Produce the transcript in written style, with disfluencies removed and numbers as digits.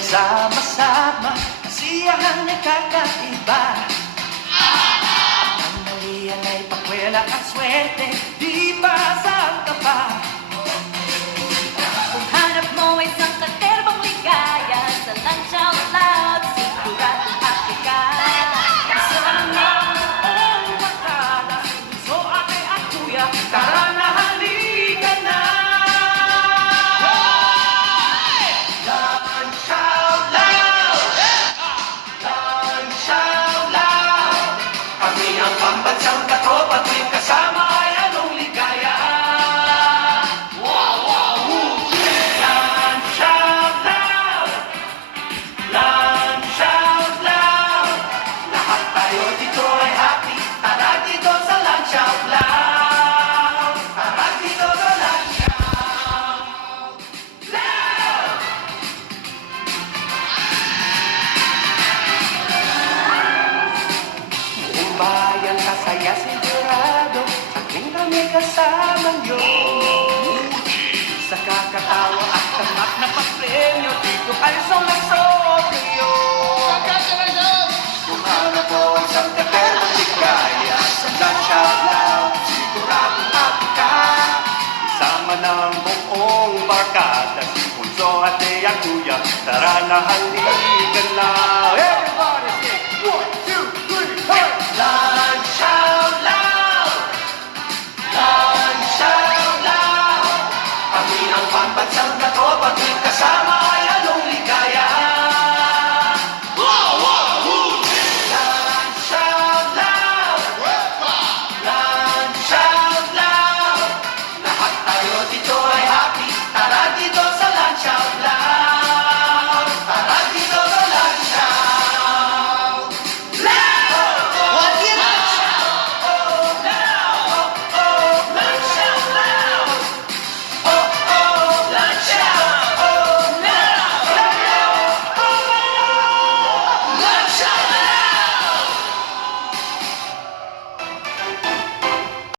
magsama-sama, kasiyahan ay kakaiba. Ang malian ay pakwela at swerte, di ba saan ka pa? Kung hanap mo ay isang katerbang ligaya, sa lunch out loud, siguradong happy ka. Kasama ang makala, so ate at kuya, tara na halika na. Lunch out loud! Lunch out loud! Kami ang pambansang katropa, tuwing kasama ay anong ligaya. Lunch out loud! Lunch out loud! Lahat tayo dito ay happy, tara dito sa lunch out loud! Tara dito sa lunch out loud! Buong bayan kasaya sigurado, aking kami kasama niyo. Sa kakatawa at tamak na papremyo, dito ay sumasobyo. Kung ano po ang isang katerbang ligaya, sa lunch out loud, siguradong happy ka. Isama ng buong barkada, si Punso at Tea Kuya, tara na halika na. Everybody sing, 1, 2, 3, hey! Lunch out loud! Lunch out loud! Kami ang pambansang